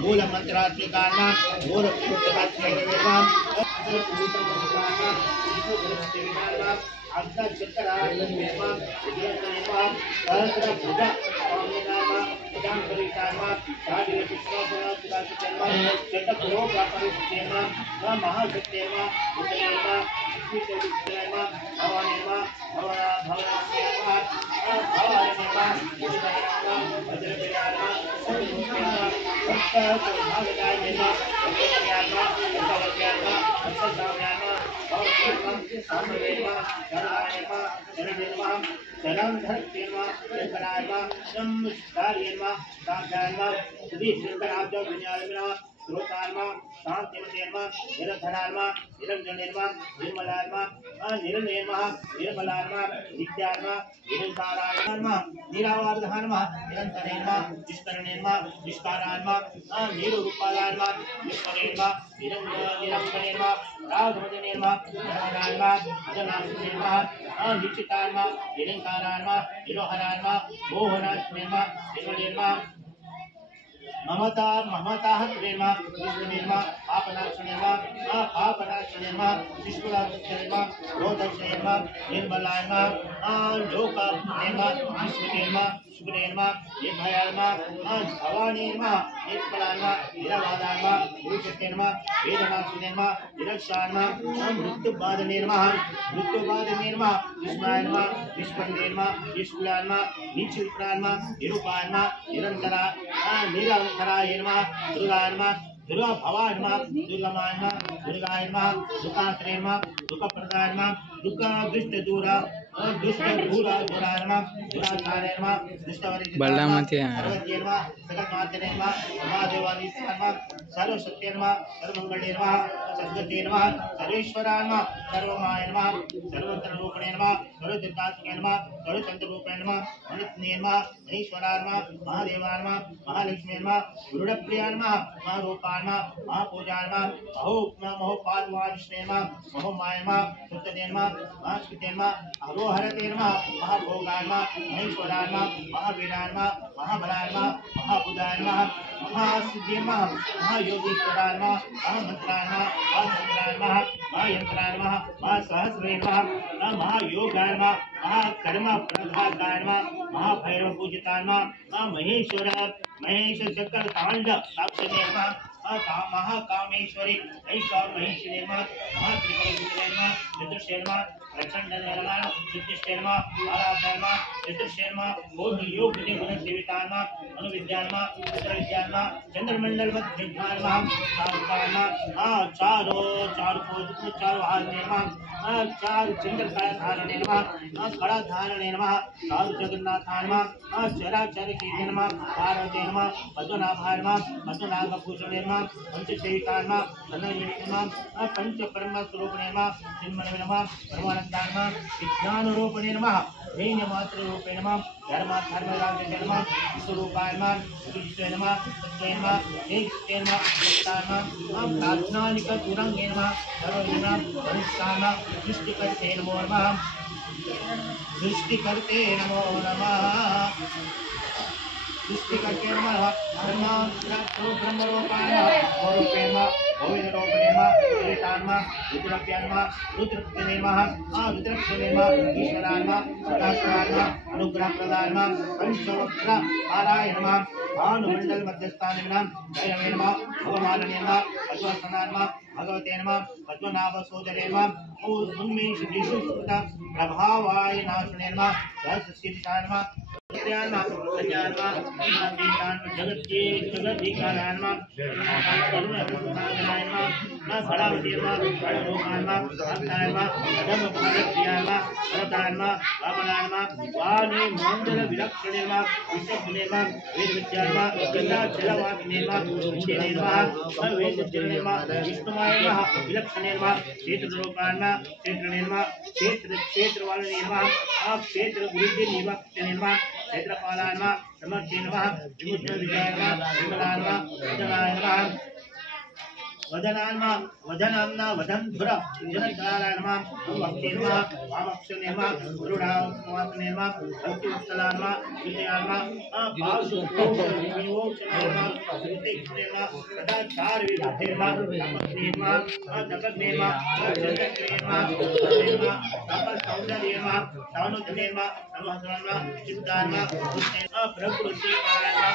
मूल मंत्रात्मिकार्मा मूल पुरुषात्मिकार्मा अग्नि चित्तरार्मा विजयनार्मा सहस्र भुजा स्वामीनार्मा भुजां परिचार्मा साधु कृष्णपुराचिकार्मा चतुर्भुज व्यापारिष्टेर्मा महाशक्तेर्मा उदयेर्मा विष्णुशक्तेर्मा भवानेर्मा भवनाभवनार्मा भवानेर्मा उदयेर्मा वज्रप्रियार्मा सर्वभूतेर्मा भक्तभागदायेर्मा भक्तप्रियार्मा भक्तवत्यार्मा भक्तसाम्यार्मा सामवेर्मा शरणायर्मा शरणेर्मा शरणधर्तेर्मा शंकरायर्मा शंस्कार्यर्मा साध्यार्मा सुधीशंकराब्द विज्ञानर्मा श्रोतार्मा शांतिमतेर्मा निरधरार्मा निरंजनेर्मा निर्मलार्मा निरनेर्मा निर्मलार्मा नित्यार्मा निरंकारार्मा निरावार्धर्मा निरंतरेर्मा निष्करणेर्मा निष्कारार्मा निरूपालार्मा निष्करेर्मा निरंजनेर्मा राघवजनेर्मा निर्मलार्मा अजनाशनेर्मा निश्चितार्मा निरंकारार्मा निरोहरार्मा मोहनाशनेर्मा निर्मलेर्मा ममता ममता प्रेमा विष्णुर्मा पापनाशनेर्मा पापनाशनेर्मा निष्कुलाशनेर्मा रोदशनेर्मा निर्मलार्मा लोकनेर्मा विष्णुर्मा शुभनेर्मा निर्भयार्मा भवानेर्मा निर्मलार्मा निरवादार्मा गुरुशक्तेर्मा वेदनाशनेर्मा निरक्षार्मा मृत्युबाधनेर्मा मृत्युबाधनेर्मा विष्णुर्मा विष्णुर्मा विष्णुर्मा निचित्रार्मा निरूपार्मा निरंतरा निरंतरायर्मा दुर्गार्मा दुर्गा भवार्मा दुर्गमार्मा दुर्गायर्मा दुःखात्रेर्मा दुःखप्रदायर्मा दुःख दुष्ट दूरा दुष्ट दूरा दुरार्मा दुराचार्यर्मा दुष्टवर्जितार्मा सगतमात्रेर्मा महादेवादित्यार्मा सर्वशक्तिर्मा सर्वमंगलेर्मा सद्गतेर्मा सर्वेश्वरार्मा सर्वमायर्मा सर्वत्ररूपिणेर्मा सर्वदत्तात्मकेर्मा सर्वचंद्ररूपेर्मा अनित्यनेर्मा महेश्वरार्मा महादेवार्मा महालक्ष्मीर्मा गुरुडप्रियार्मा महारूपार्मा महापूजार्मा महोपाद्वादिष्टेर्मा महोमायर्मा सप्तदेर्मा महास्कृतेर्मा अरोहरतेर्मा महाभोगार्मा महेश्वरार्मा महावीरार्मा महाबलार्मा महाबुधार्मा महासिद्धिर्मा महायोगीश्वरार्मा महामंत्रार्मा महामंत्रार्मा महायंत्रार्मा महासहस्रेर्मा महायोगार्मा महाकर्म प्रधातार्मा महाभैरव पूजितार्मा महेश्वर महेश चक्र तांड साक्षिर्मा महाकामेश्वरी ऐश्वर महेश्वरेर्मा महात्रिपुरेर्मा चतुर्शेर्मा प्रचंडनेर्मा चतुष्टेर्मा आराधर्मा चतुर्शेर्मा कोटि योग गुण सेवितार्मा अनुविद्यार्मा चतुर्विद्यार्मा चंद्रमंडल मध्यर्मा चारुर्मा चारो चारुकोटि चारु हार्नेर्मा चारु चंद्रकाय धारणेर्मा कड़ा धारणेर्मा चारु जगन्नाथार्मा चराचर कीर्तिर्मा पार्वतीर्मा पद्मनाभार्मा पद्मनाभभूषणेर्मा पंचसेवितार्मा धननिर्मा पंच ब्रह्म स्वरूपिणेर्मा चिन्मयेर्मा परमानंदार्मा विज्ञानरूपिणेर्मा दैन्यमात्ररूपेणमा धर्मराजनेर्मा स्वरूपार्मा विश्वेर्मा तत्वेर्मा एकस्तेर्मा दत्तार्मा प्राज्ञानिक तुरंगेर्मा सर्वनिर्मा वरिष्ठार्मा सृष्टिकर्ते नमो नमः सृष्टिकर्ते नमो नमः सृष्टिकर्ते नमः ब्रह्मरूपाय रूपेर्मा गोविंदरूपिणेर्मा श्रीतार्मा रुद्रप्यार्मा रुद्रप्यनेर्मा रुद्रप्यनेर्मा ईश्वरार्मा सदाशिवार्मा अनुग्रहप्रदार्मा पंचवक्त्र पारायणमा भानुमंडल मध्यस्थानेर्मा जयमेर्मा भवमालनेर्मा पद्मसनार्मा भगवतेर्मा पद्मनाभ सोदरेर्मा उन्मेष विशुष्टा प्रभावाय नाशनेर्मा सहस्रशीर्षार्मा जगत के जगत विकारार्मा करुण भड़ावतीर्मा भड़रोगार्मा भक्तार्मा धर्म भारत प्रियार्मा वातान्मा वामनान्मा वाणी मंडल विलक्षणेन्मा विश्वनेन्मा वेद विद्यान्मा गंगा जलवाग्नेन्मा विद्येनेन्मा वेद विद्येनेन्मा विष्णुमायन्मा विलक्षणेन्मा क्षेत्रलोकान्मा क्षेत्रणेन्मा क्षेत्रवालनेन्मा क्षेत्र वृद्धिनेन्मा क्षेत्रपालान्मा समर्थेन्मा विमुद्र विजयान्मा विमलान्मा वदनान्मा वदनान्मा वदनान्ना वदन्धुर जनकालान्मा भक्तिन्मा वामक्षनेन्मा गुरुडावासनेन्मा भक्तिवत्सलान्मा विजयान्मा पाशुकोशनेन्मा सुतिक्षनेन्मा सदाचार विधेन्मा तपस्नेन्मा जगन्नेन्मा जगन्नेन्मा जगन्नेन्मा तपसौन्दर्येन्मा सानुजनेन्मा नमस्कारान्मा चित्तान्मा प्रकृतिकारान्मा